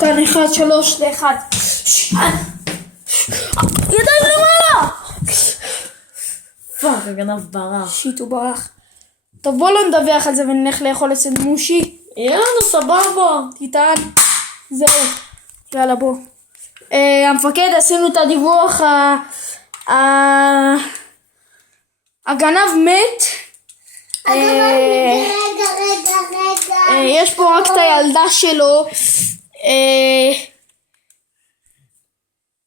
כאן 1, 3, 1. ידיים למעלה! פאק, הגנב ברח. שיט, הוא ברח. טוב, בוא לא נדווח על זה ונלך לאכול אצל מושי. יאללה, סבבה. תטען. זהו. יאללה, בוא. המפקד, עשינו את הדיווח. הגנב מת. רגע. יש פה רק את הילדה שלו.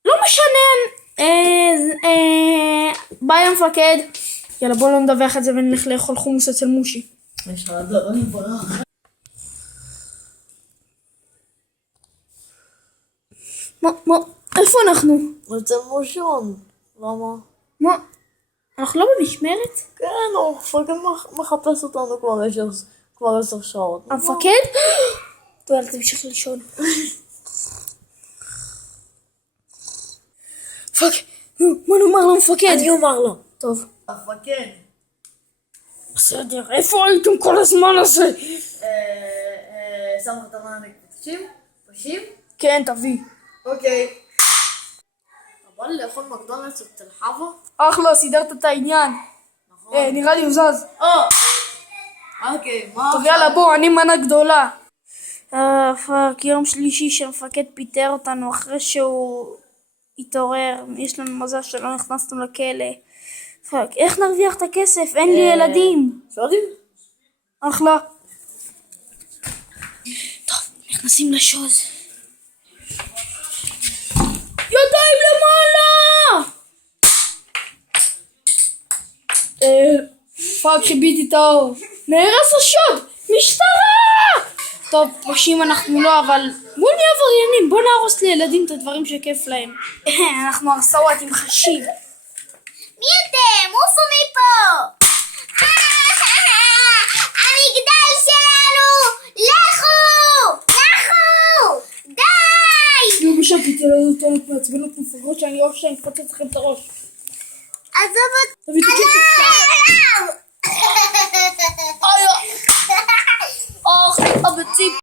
לא משנה. ביי המפקד. יאללה, בוא לא נדווח את זה ונלך לאכול חומוס אצל מושי. יש עדיין ברח. מה? איפה אנחנו? אצל מושון. למה? מה? אנחנו לא במשמרת? כן, המפקד מחפש אותנו כבר 10 שעות. המפקד? טוב, אל תמשיך לישון. פאק, מה נאמר למפקד? אני אומר לו. טוב. המפקד. בסדר, איפה הייתם כל הזמן הזה? שם לך את המענק. תקשיב? כן, תביא. אוקיי. בא לי לאכול מקדונלדס אצל חווה? אחלה, סידרת את העניין. נכון. נראה לי הוא זז. אוקיי, מה טוב, יאללה, בוא, אני מנה גדולה. פאק, יום שלישי שהמפקד פיטר אותנו אחרי שהוא התעורר. יש לנו מזל שלא נכנסנו לכלא. פאק, איך נרוויח את הכסף? אין לי ילדים. שואלים? אחלה. טוב, נכנסים לשוז. ידיים למעלה! פאק, כיביתי את האור. נהרס השוד! משטרה! טוב, פושעים אנחנו לא, אבל בוא נהיה עבריינים, בוא נהרוס לילדים את הדברים שכיף להם. אנחנו הרסאות עם חשים. מי אתם? עופו מפה! המגדל שלנו! לכו! די! יהיו בשם תתעלו אותנו מעצבנות מפגרות שאני אוהב שאני מפוצץ לכם את הראש. עזוב אותי! תביא את הכסף. עליו! הביצים.